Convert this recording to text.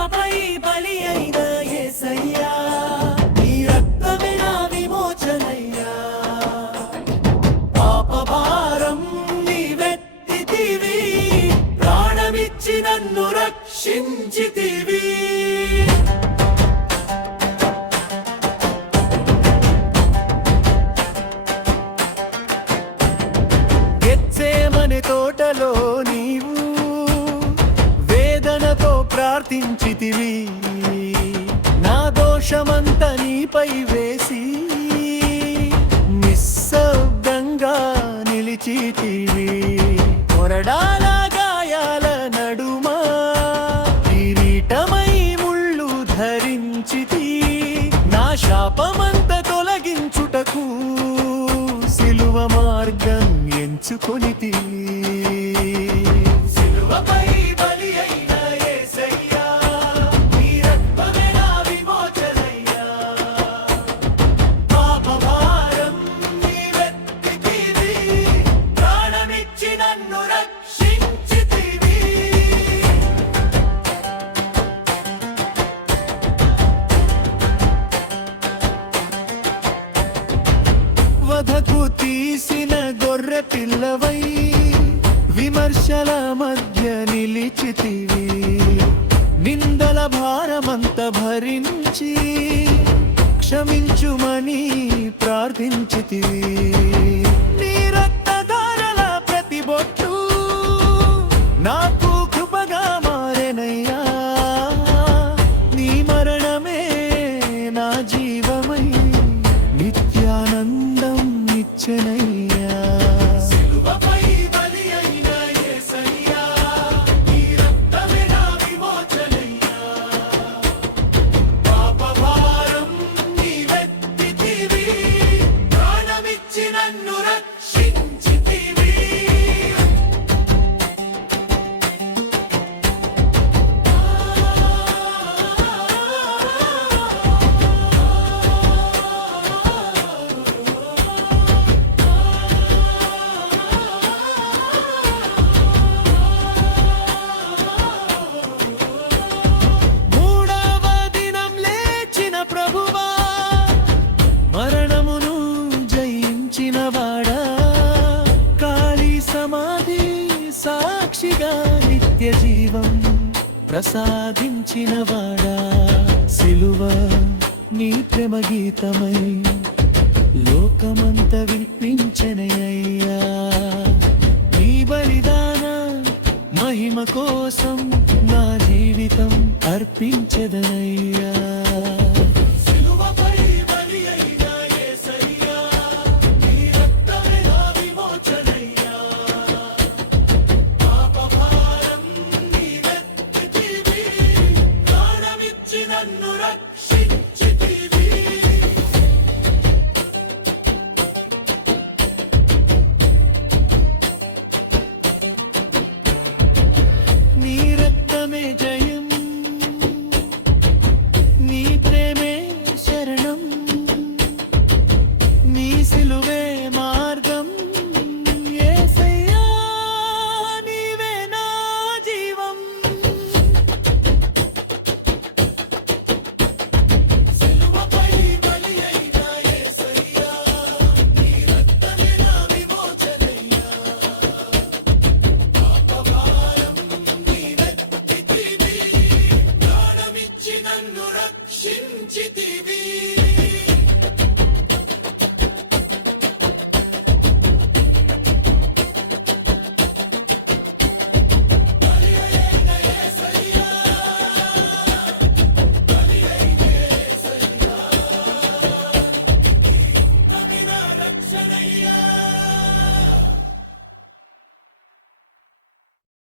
సిలువపై బలి అయిన యేసయ్యా, నీ రక్తమే నా విమోచనయ్యా. పాప భారం నీవెత్తితివి, ప్రాణమిచ్చి నన్ను రక్షించితివి. గెత్సేమనే తోటలో నీవు వేదనతో ప్రార్థించితివి, నా దోషమంత నీపై వేసి నిశ్శబ్దంగా నిలిచితివి. కొరడాల గాయాల నడుమా కిరీటమై ముళ్ళు ధరించితి, నా శాపమంత తొలగించుటకు సిలువ మార్గం ఎంచుకొనితి. సిలువపై బలి అయిన యేసయ్యా, నీ రక్తమే నా విమోచనయ్యా. పాప భారం నీవెత్తితివి, ప్రాణమిచ్చి నన్ను రక్షించితివి. వధకు తీసిన గొర్రె పిల్లవై విమర్శల మధ్య నిలిచితివి, నిందల భారమంత భరించి క్షమించుమని ప్రార్థించితివి. నీ రక్తధారల ప్రతి బొట్టు నాకు కృపగా మారెనయ్యా, నీ మరణమే నా జీవమై నిత్యానందం ఇచ్చెనయ్యా. సిలువపై బలి అయిన యేసయ్యా, నీ రక్తమే నా విమోచనయ్యా. పాప భారం నీవెత్తితివి, ప్రాణమిచ్చి నన్ను రక్షించితివి. మూడవ దినం లేచిన ప్రభువా, మరణమును జయించినవాడా, కాళీ సమాధి సాక్షిగా నిత్య జీవం ప్రసాదించినవాడా, సిలువ నీ ప్రేమ గీతమై లోకమంత వినిపించెనయ్యా. నీ బలిదాన మహిమ కోసం నా జీవితం అర్పించెదనయ్యా. సిలువపై బలి అయిన యేసయ్యా, నీ రక్తమే నా విమోచనయ్యా. పాప భారం నీవెత్తితివి, ప్రాణమిచ్చి నన్ను రక్షించితివి. నీ రక్తమే జయం, నీ ప్రేమే శరణం, నీ సిలువే